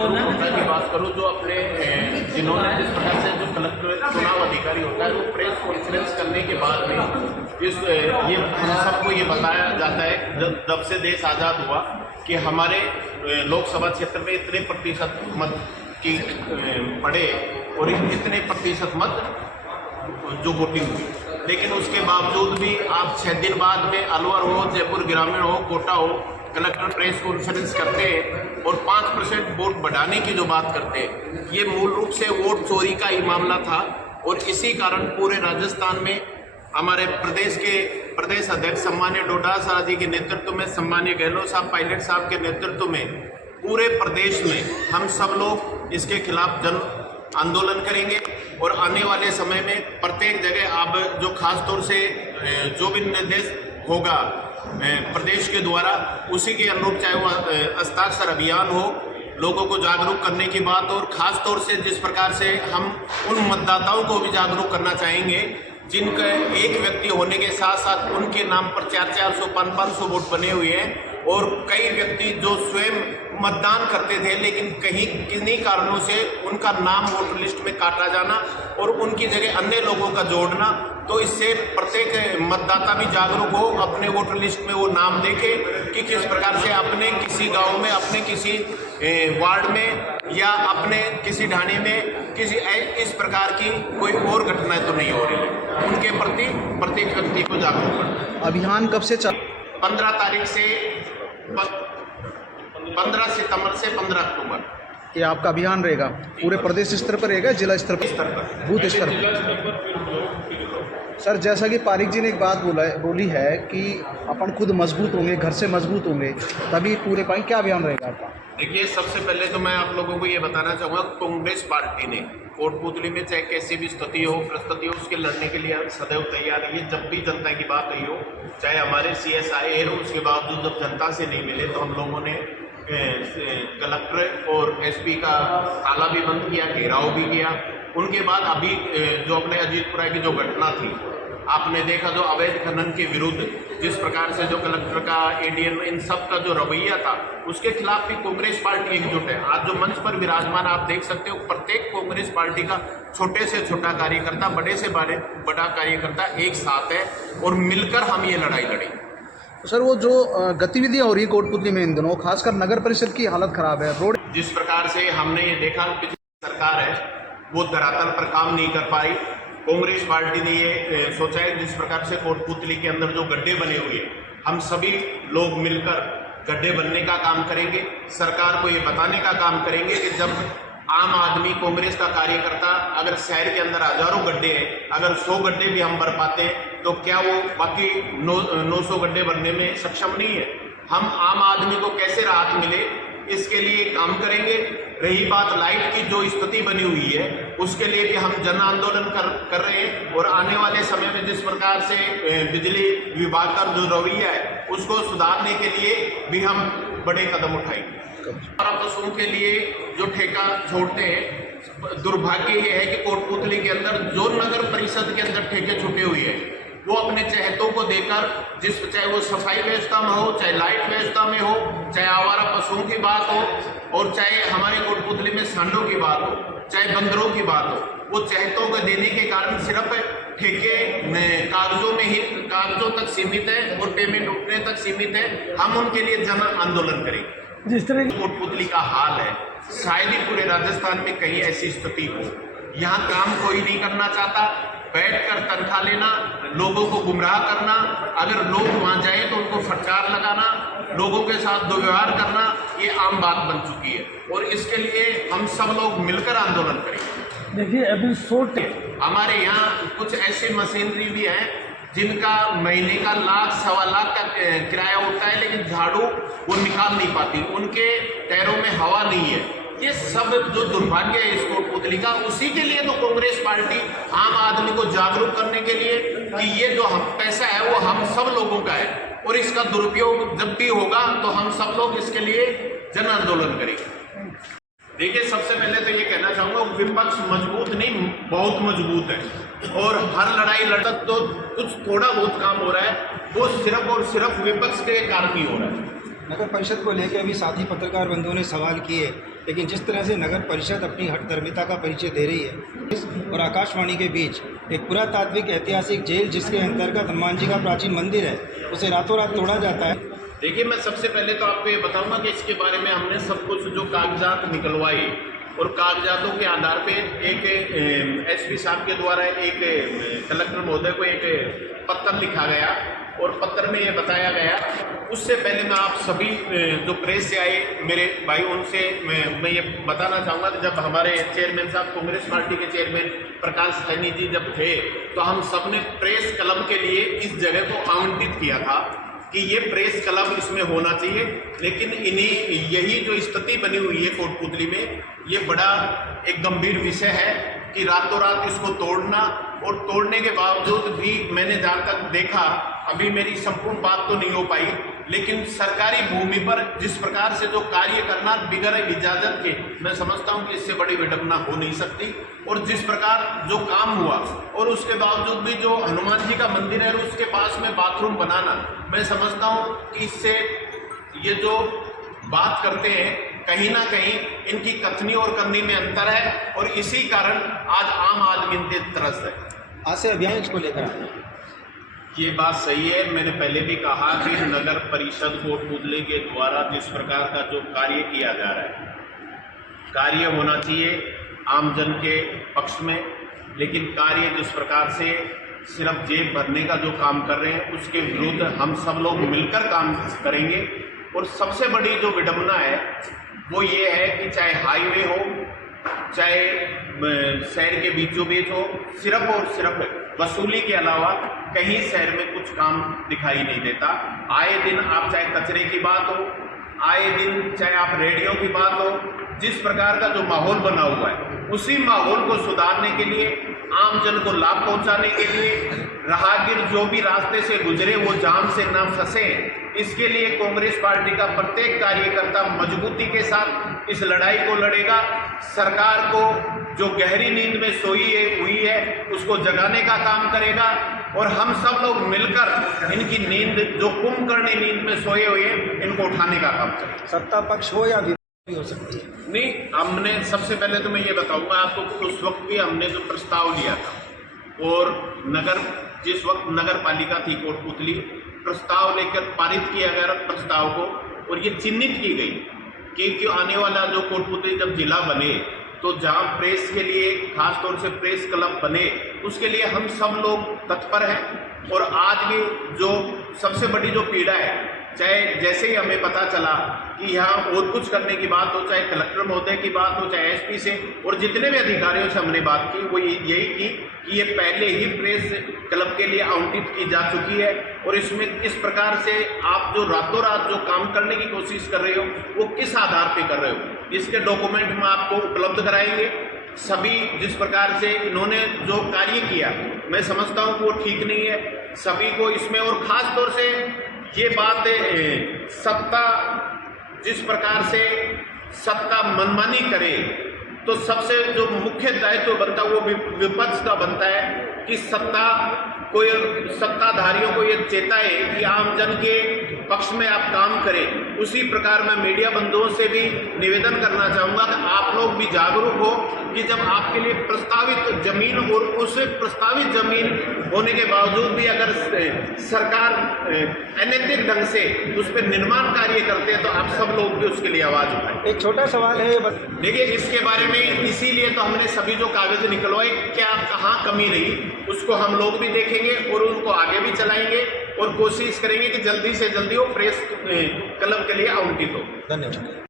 कोटा की बात करूँ जो अपने जिन्होंने जिस प्रकार से जो कलेक्टर चुनाव अधिकारी होता है वो प्रेस कॉन्फ्रेंस करने के बाद में ये हम सबको ये बताया जाता है जब से देश आज़ाद हुआ कि हमारे लोकसभा क्षेत्र में इतने प्रतिशत मत की पड़े और इतने प्रतिशत मत जो वोटिंग हुई, लेकिन उसके बावजूद भी आप 6 दिन बाद में अलवर हो, जयपुर ग्रामीण हो, कोटा हो, कलेक्टर प्रेस कॉन्फ्रेंस करते हैं और 5% वोट बढ़ाने की जो बात करते हैं, ये मूल रूप से वोट चोरी का ही मामला था। और इसी कारण पूरे राजस्थान में हमारे प्रदेश के प्रदेश अध्यक्ष सम्मान्य डोटासरा जी के नेतृत्व में, सम्मान्य गहलोत साहब पायलट साहब के नेतृत्व में पूरे प्रदेश में हम सब लोग इसके खिलाफ जन आंदोलन करेंगे। और आने वाले समय में प्रत्येक जगह अब जो खास तौर से जो भी निर्देश होगा प्रदेश के द्वारा, उसी के अनुरूप चाहे वो हस्ताक्षर अभियान हो, लोगों को जागरूक करने की बात, और खास तौर से जिस प्रकार से हम उन मतदाताओं को भी जागरूक करना चाहेंगे जिनके एक व्यक्ति होने के साथ साथ उनके नाम पर 400, 500 वोट बने हुए हैं, और कई व्यक्ति जो स्वयं मतदान करते थे लेकिन किन्हीं कारणों से उनका नाम वोटर लिस्ट में काटा जाना और उनकी जगह अन्य लोगों का जोड़ना। तो इससे प्रत्येक मतदाता भी जागरूक हो, अपने वोटर लिस्ट में वो नाम देखे कि किस प्रकार से अपने किसी गांव में, अपने किसी वार्ड में या अपने किसी ढाणे में किसी इस प्रकार की कोई और घटनाएं तो नहीं हो रही है, उनके प्रति प्रत्येक व्यक्ति को जागरूक करना। अभियान कब से 15 तारीख से 15 सितंबर से 15 अक्टूबर ये आपका अभियान रहेगा? पूरे प्रदेश स्तर पर रहेगा, जिला स्तर पर, बूथ स्तर पर? सर, जैसा कि पारिक जी ने एक बात बोली है कि अपन खुद मजबूत होंगे, घर से मजबूत होंगे तभी पूरे पाएंगे। क्या अभियान रहेगा आपका? देखिए, सबसे पहले तो मैं आप लोगों को ये बताना चाहूँगा, कांग्रेस पार्टी ने कोटपुतली में चाहे कैसी भी स्थिति हो, परिस्थिति हो, उसके लड़ने के लिए सदैव तैयार है। जब भी जनता की बात आई हो, चाहे हमारे CSI हो, उसके बावजूद जब जनता से नहीं मिले तो हम लोगों ने कलेक्टर और SP का ताला भी बंद किया, घेराव भी किया। उनके बाद अभी जो अपने अजीतपुरा की जो घटना थी, आपने देखा जो अवैध खनन के विरुद्ध जिस प्रकार से जो कलेक्टर का, ADM, इन सब का जो रवैया था, उसके खिलाफ भी कांग्रेस पार्टी एकजुट है। आज जो मंच पर विराजमान आप देख सकते हो, प्रत्येक कांग्रेस पार्टी का छोटे से छोटा कार्यकर्ता, बड़े से बड़ा कार्यकर्ता एक साथ है और मिलकर हम ये लड़ाई लड़ेंगे। सर, वो जो गतिविधियां हो रही है कोटपुतली में इन दिनों, खासकर नगर परिषद की हालत खराब है, रोड जिस प्रकार से हमने ये देखा पिछली सरकार है वो धरातल पर काम नहीं कर पाई। कांग्रेस पार्टी ने ये सोचा है जिस प्रकार से कोटपुतली के अंदर जो गड्ढे बने हुए हैं, हम सभी लोग मिलकर गड्ढे बनने का काम करेंगे। सरकार को ये बताने का काम करेंगे कि जब आम आदमी, कांग्रेस का कार्यकर्ता, अगर शहर के अंदर हजारों गड्ढे हैं, अगर 100 गड्ढे भी हम भर पाते हैं तो क्या वो बाकी 900 गड्ढे भरने में सक्षम नहीं है? हम आम आदमी को कैसे राहत मिले, इसके लिए काम करेंगे। रही बात लाइट की जो स्थिति बनी हुई है, उसके लिए भी हम जन आंदोलन कर रहे हैं और आने वाले समय में जिस प्रकार से बिजली विभाग का जो रवैया है उसको सुधारने के लिए भी हम बड़े कदम उठाएंगे। पशुओं के लिए जो ठेका छोड़ते हैं, दुर्भाग्य ये है कि कोटपुतली के अंदर जो नगर परिषद के अंदर ठेके छुपे हुए हैं, वो अपने चहेतों को देकर, चाहे वो सफाई व्यवस्था में हो, चाहे लाइट व्यवस्था में हो, चाहे आवारा पशुओं की बात हो, और चाहे हमारे कोटपुतली में सांडों की बात हो, चाहे बंदरों की बात हो, वो चहेतों को देने के कारण सिर्फ ठेके कागजों तक सीमित है और पेमेंट उठने तक सीमित है। हम उनके लिए जन आंदोलन करेंगे। जिस तरह की कोटपुतली का हाल है, शायद ही पूरे राजस्थान में कहीं ऐसी स्थिति हो। यहाँ काम कोई नहीं करना चाहता, बैठकर तनख्वाह लेना, लोगों को गुमराह करना, अगर लोग वहां जाए तो उनको फटकार लगाना, लोगों के साथ दुर्व्यवहार करना, ये आम बात बन चुकी है और इसके लिए हम सब लोग मिलकर आंदोलन करेंगे। देखिए, अभी हमारे यहाँ कुछ ऐसी मशीनरी भी है जिनका महीने का 1 सवा लाख का किराया होता है, लेकिन झाड़ू वो निकाल नहीं पाती, उनके पैरों में हवा नहीं है। ये सब जो दुर्भाग्य है इस कोटपुतली का, उसी के लिए तो कांग्रेस पार्टी आम आदमी को जागरूक करने के लिए कि ये जो हम पैसा है वो हम सब लोगों का है और इसका दुरुपयोग जब भी होगा तो हम सब लोग इसके लिए जन आंदोलन करेंगे। देखिए, सबसे पहले तो ये कहना चाहूँगा, विपक्ष मजबूत नहीं, बहुत मजबूत है और हर लड़ाई लड़त तो कुछ थोड़ा बहुत काम हो रहा है, वो सिर्फ और सिर्फ विपक्ष के कारण ही हो रहा है। नगर परिषद को लेकर अभी साथी पत्रकार बंधुओं ने सवाल किए, लेकिन जिस तरह से नगर परिषद अपनी हठधर्मिता का परिचय दे रही है और आकाशवाणी के बीच एक पुरातात्विक ऐतिहासिक जेल जिसके अंतर्गत हनुमान जी का प्राचीन मंदिर है उसे रातों रात तोड़ा जाता है। देखिए, मैं सबसे पहले तो आपको ये बताऊंगा कि इसके बारे में हमने सब कुछ जो कागजात निकलवाए और कागजातों के आधार पे एक एसपी साहब के द्वारा एक कलेक्टर महोदय को एक पत्र लिखा गया और पत्र में ये बताया गया। उससे पहले मैं आप सभी जो प्रेस से आए मेरे भाई उनसे मैं ये बताना चाहूँगा कि जब हमारे चेयरमैन साहब कांग्रेस पार्टी के चेयरमैन प्रकाश सैनी जी जब थे तो हम सब ने प्रेस क्लब के लिए इस जगह को आवंटित किया था कि ये प्रेस क्लब इसमें होना चाहिए। लेकिन यही जो स्थिति बनी हुई है कोटपुतली में, ये बड़ा एक गंभीर विषय है कि रातों रात इसको तोड़ना और तोड़ने के बावजूद भी मैंने जहाँ तक देखा, अभी मेरी संपूर्ण बात तो नहीं हो पाई, लेकिन सरकारी भूमि पर जिस प्रकार से जो कार्य करना बिगैर इजाजत के, मैं समझता हूँ कि इससे बड़ी विडंबना हो नहीं सकती। और जिस प्रकार जो काम हुआ और उसके बावजूद भी जो हनुमान जी का मंदिर है उसके पास में बाथरूम बनाना, मैं समझता हूँ कि इससे ये जो बात करते हैं कहीं ना कहीं इनकी कथनी और करनी में अंतर है और इसी कारण आज आम आदमी इनके त्रस्त है। आज से अभियान को लेकर ये बात सही है। मैंने पहले भी कहा कि नगर परिषद कोटपुतली के द्वारा जिस प्रकार का जो कार्य किया जा रहा है, कार्य होना चाहिए आमजन के पक्ष में, लेकिन कार्य जिस प्रकार से सिर्फ जेब भरने का जो काम कर रहे हैं उसके विरुद्ध हम सब लोग मिलकर काम करेंगे। और सबसे बड़ी जो विडंबना है वो ये है कि चाहे हाईवे हो चाहे शहर के बीचों बीच हो, सिर्फ और सिर्फ वसूली के अलावा कहीं शहर में कुछ काम दिखाई नहीं देता। आए दिन आप चाहे कचरे की बात हो, आए दिन चाहे आप रेडियो की बात हो, जिस प्रकार का जो माहौल बना हुआ है उसी माहौल को सुधारने के लिए, आमजन को लाभ पहुंचाने के लिए, राहगीर जो भी रास्ते से गुजरे वो जाम से न फंसे, इसके लिए कांग्रेस पार्टी का प्रत्येक कार्यकर्ता मजबूती के साथ इस लड़ाई को लड़ेगा। सरकार को जो गहरी नींद में सोई हुई है उसको जगाने का काम करेगा और हम सब लोग मिलकर इनकी नींद जो कुंभकर्णी नींद में सोए हुए हैं इनको उठाने का काम करें। सत्ता पक्ष हो या विरोधी हो सकती है। नहीं, हमने सबसे पहले तो मैं ये बताऊंगा आपको, उस वक्त भी हमने जो प्रस्ताव लिया था और जिस वक्त नगर पालिका थी कोटपुतली, प्रस्ताव लेकर पारित किया गया प्रस्ताव को और ये चिन्हित की गई कि आने वाला जो कोटपुतली जब जिला बने तो जहां प्रेस के लिए खास तौर से प्रेस क्लब बने उसके लिए हम सब लोग तत्पर हैं। और आज भी जो सबसे बड़ी जो पीड़ा है, चाहे जैसे ही हमें पता चला कि यहाँ और कुछ करने की बात हो, चाहे कलेक्टर महोदय की बात हो, चाहे एसपी से और जितने भी अधिकारियों से हमने बात की, वो यही की कि ये पहले ही प्रेस क्लब के लिए आवंटित की जा चुकी है और इसमें किस प्रकार से आप जो रातों रात जो काम करने की कोशिश कर रहे हो वो किस आधार पे कर रहे हो, इसके डॉक्यूमेंट हम आपको उपलब्ध कराएंगे। सभी जिस प्रकार से इन्होंने जो कार्य किया, मैं समझता हूँ कि वो ठीक नहीं है। सभी को इसमें, और ख़ास तौर से ये बात सत्ता जिस प्रकार से सत्ता मनमानी करे तो सबसे जो मुख्य दायित्व बनता है वो विपक्ष का बनता है कि सत्ताधारियों को ये चेताए कि आमजन के पक्ष में आप काम करें। उसी प्रकार मैं मीडिया बंधुओं से भी निवेदन करना चाहूँगा कि आप लोग भी जागरूक हो कि जब आपके लिए प्रस्तावित जमीन और उस प्रस्तावित जमीन होने के बावजूद भी अगर सरकार अनैतिक ढंग से उस पर निर्माण कार्य करते हैं तो आप सब लोग भी उसके लिए आवाज़ उठाएं। एक छोटा सवाल है, देखिए इसके बारे में इसीलिए तो हमने सभी जो कागज निकलवाए, क्या कहाँ कमी रही उसको हम लोग भी देखेंगे और उनको आगे भी चलाएंगे और कोशिश करेंगे कि जल्दी से जल्दी वो प्रेस क्लब के लिए आवंटित हो। धन्यवाद।